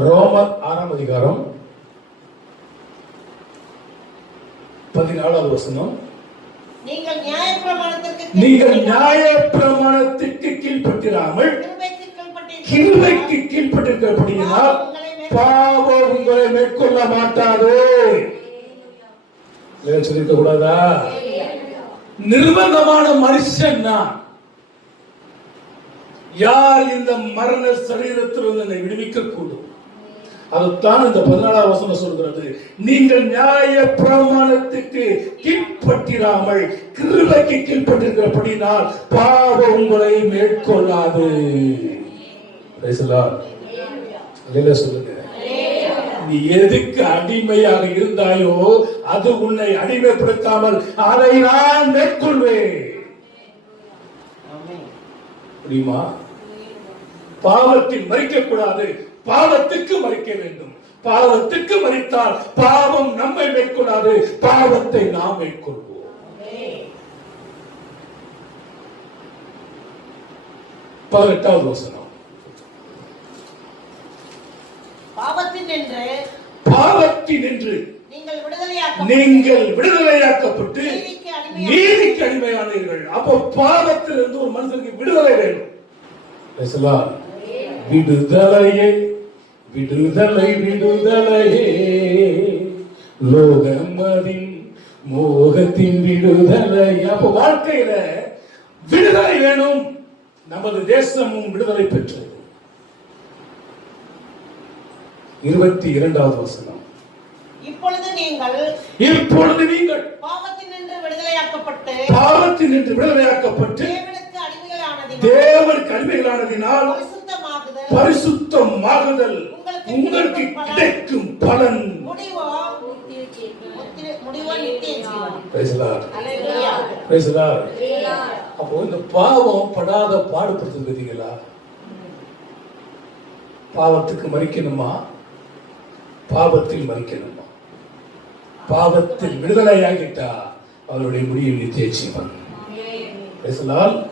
ரோமர் ஆறாம் அதிகாரம் பதினாலாவது வசனம் நீங்கள் நியாய பிரமாணத்திற்கு கீழ்ப்பட்டிராமல் கிருபைக்கு கீழ்ப்பட்டிருக்கிறபடியினால் பாவம் உங்களை மேற்கொள்ள மாட்டாது வேறு சொல்லிக்க கூடாதா நிர்பந்தமான மனுஷன் நான் யார் இந்த மரண சரீரத்திலிருந்து என்னை விடுவிக்க கூடும் அதுதான் இந்த பதினாலாம் வசனம் சொல்கிறது. நீங்கள் நியாய பிரமாணத்துக்கு கீழ்பட்டிராமல் கிருபைக்கு கீழ்பட்டிருக்கிறபடினால் பாவம் உங்களை மேற்கொள்ளாது. சொல்லுங்க. நீ எதுக்கு அடிமையாக இருந்தாயோ அது உன்னை அடிமைப்படுத்தாமல் அதை நான் மேற்கொள்வேன். புரியுமா பாவத்தில் மறிக்க கூடாது பாவத்துக்கு மறிக்க வேண்டும். பாவத்துக்கு மறித்தால் பாவம் நம்மை மேற்கொள்ளாது. பாவத்தை நாம் மேற்கொள்வோம். பதினெட்டாவது வசனம். பாவத்தின் என்று பாவத்தில் நின்று நீங்கள் விடுதலையாக்க நீங்கள் விடுதலையாக்கப்பட்டு நீதிக்கு அடிமையானீர்கள் அப்போ பாவத்திலிருந்து ஒரு மனுஷனுக்கு விடுதலை Lord. விடுதலையே விடுதலை விடுதலையே. லோகமதின் மோகத்தின் விடுதலை அப்போ வாழ்க்கையில விடுதலை வேணும். நமது தேசமும் விடுதலை பெற்றது. இருபத்தி இரண்டாவது வசனம். இப்பொழுது நீங்கள் இப்பொழுது நீங்கள் பாவத்தின் விடுதலையாக்கப்பட்டு பாவத்தில் நின்று விடுதலையாக்கப்பட்டு தேவனுக்கு அடிமைகளானதினால் பரிசுத்தமாகுதல். உங்களுக்கு கிடைக்கும் பலன். அப்போ இந்த பாவம் படாத பாடுபடுத்துது பார்த்தீங்களா பாவத்துக்கு மறிக்கணுமா? பாவத்தில் மறிக்கணுமா? பாவத்தில் விடுதலையாகிட்டா அவருடைய முடிவு the Lord.